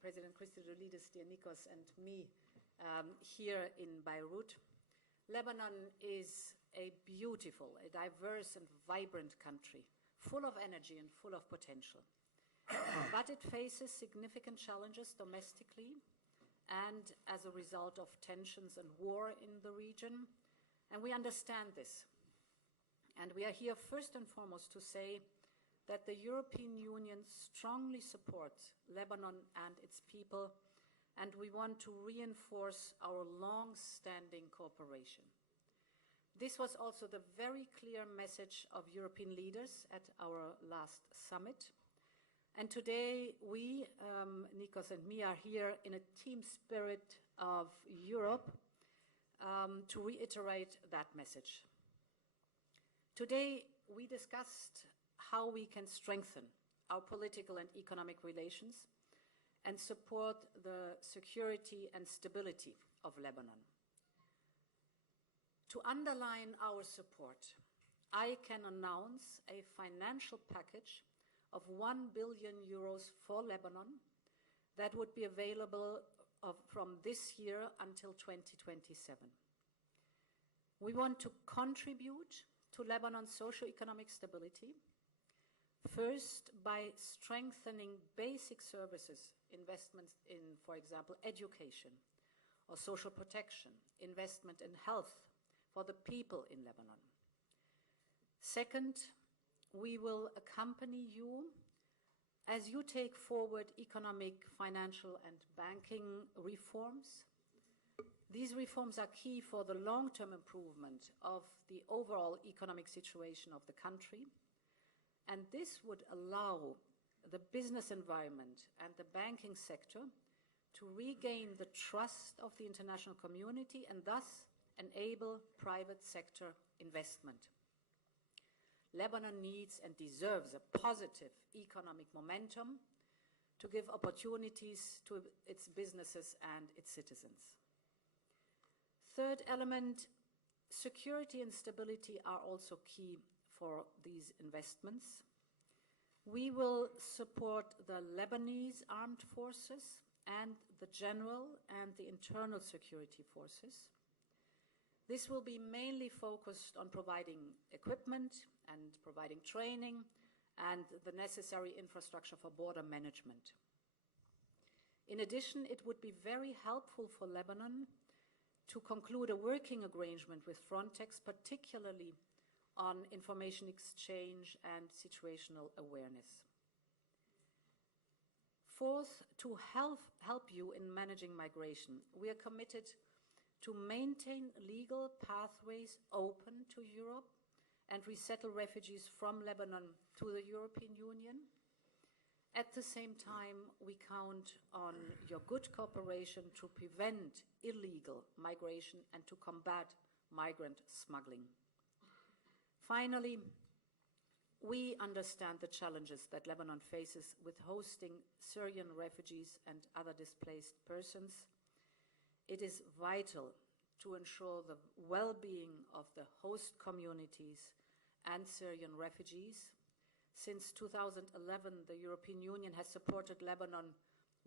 President Christodoulidis, dear Nikos, and me here in Beirut. Lebanon is a beautiful, a diverse and vibrant country, full of energy and full of potential. But it faces significant challenges domestically and as a result of tensions and war in the region. And we understand this. And we are here first and foremost to say that the European Union strongly supports Lebanon and its people, and we want to reinforce our long-standing cooperation. This was also the very clear message of European leaders at our last summit. And today we, Nikos and me, are here in a team spirit of Europe to reiterate that message. Today we discussed how we can strengthen our political and economic relations and support the security and stability of Lebanon. To underline our support, I can announce a financial package of 1 billion euros for Lebanon that would be available from this year until 2027. We want to contribute to Lebanon's socio-economic stability, first by strengthening basic services, investments in, for example, education or social protection, investment in health for the people in Lebanon. Second, we will accompany you as you take forward economic, financial, and banking reforms. These reforms are key for the long-term improvement of the overall economic situation of the country, and this would allow the business environment and the banking sector to regain the trust of the international community and thus enable private sector investment. Lebanon needs and deserves a positive economic momentum to give opportunities to its businesses and its citizens. Third element, security and stability are also key for these investments. We will support the Lebanese armed forces and the general and the internal security forces. This will be mainly focused on providing equipment and providing training and the necessary infrastructure for border management. In addition, it would be very helpful for Lebanon to conclude a working arrangement with Frontex, particularly on information exchange and situational awareness. Fourth, to help you in managing migration, we are committed to maintain legal pathways open to Europe and resettle refugees from Lebanon to the European Union. At the same time, we count on your good cooperation to prevent illegal migration and to combat migrant smuggling. Finally, we understand the challenges that Lebanon faces with hosting Syrian refugees and other displaced persons. It is vital to ensure the well-being of the host communities and Syrian refugees. Since 2011, the European Union has supported Lebanon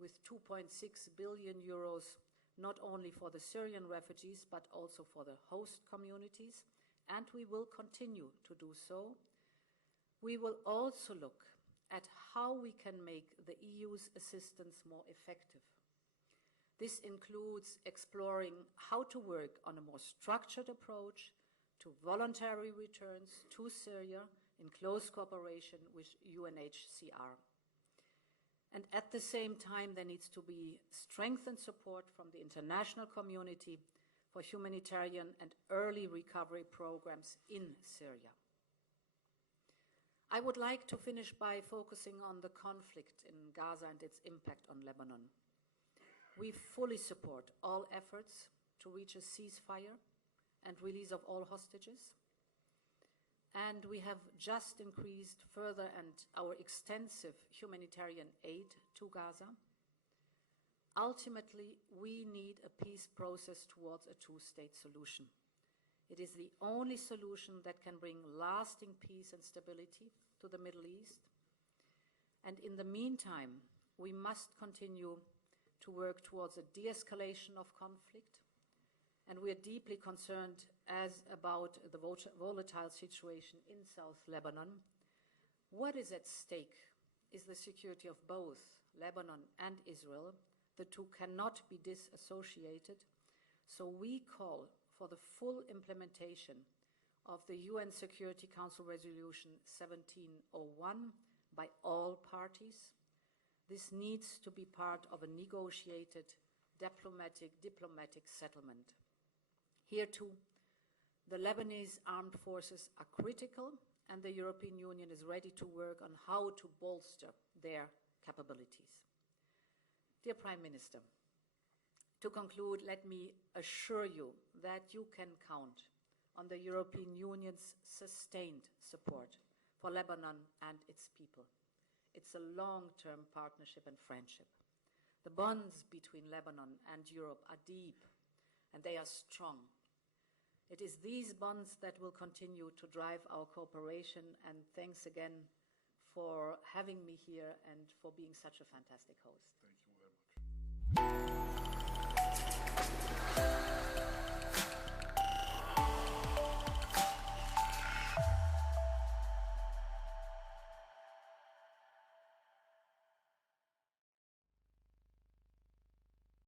with 2.6 billion euros, not only for the Syrian refugees, but also for the host communities, and we will continue to do so. We will also look at how we can make the EU's assistance more effective. This includes exploring how to work on a more structured approach to voluntary returns to Syria in close cooperation with UNHCR. And at the same time, there needs to be strengthened support from the international community for humanitarian and early recovery programs in Syria. I would like to finish by focusing on the conflict in Gaza and its impact on Lebanon. We fully support all efforts to reach a ceasefire and release of all hostages. And we have just increased further and our extensive humanitarian aid to Gaza. Ultimately, we need a peace process towards a two-state solution. It is the only solution that can bring lasting peace and stability to the Middle East. And in the meantime, we must continue to work towards a de-escalation of conflict, and we are deeply concerned about the volatile situation in South Lebanon. What is at stake is the security of both Lebanon and Israel. The two cannot be disassociated, so we call for the full implementation of the UN Security Council Resolution 1701 by all parties. This needs to be part of a negotiated diplomatic settlement. Here too, the Lebanese armed forces are critical, and the European Union is ready to work on how to bolster their capabilities. Dear Prime Minister, to conclude, let me assure you that you can count on the European Union's sustained support for Lebanon and its people. It's a long-term partnership and friendship. The bonds between Lebanon and Europe are deep, and they are strong. It is these bonds that will continue to drive our cooperation, and thanks again for having me here and for being such a fantastic host.